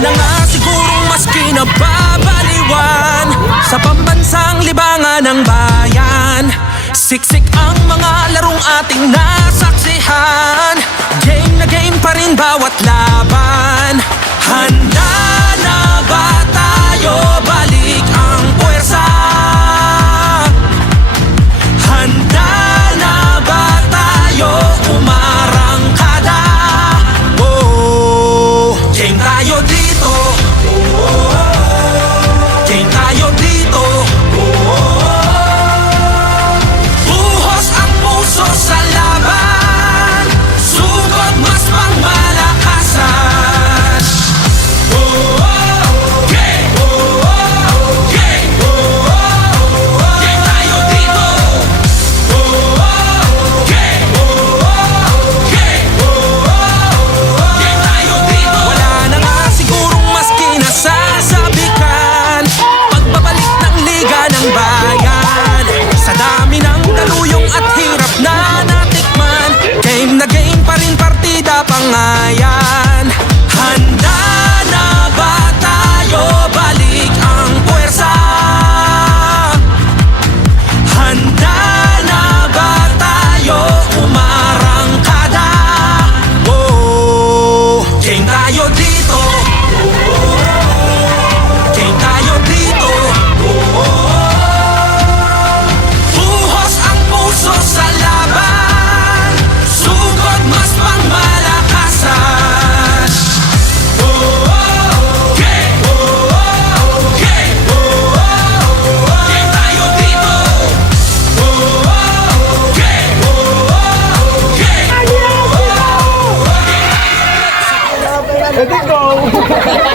na nga sigurong mas kinababaliwan sa pambansang libangan ng bayan. Siksik ang mga larong ating nasaksihan. Game na game pa rin bawat laban. Handa na ba tayo? Balik ang puwersa. Handa na ba tayo? Umarangkada. Oh, game tayo dito. Game tayo dito. Buhos ang puso sa laban. Sugod mas pangmalakasan. Game! Game! Game tayo dito. Game! Game! Game tayo dito. Wala na nga sigurong mas kinasasabikan. Pagbabalik ng liga ng bayan. Sa dami ng daluyong at hirap na natikman. Game na game pa rin partida pangayan. Handa na ba tayo? Balik ang puwersa. Handa na ba tayo? Umarangkada. Oh, game tayo dito. Game tayo dito. Buhos ang puso sa laban. Sugod mas pangmalakasan. Game! Game! Game tayo dito. Game! Game! Let it go!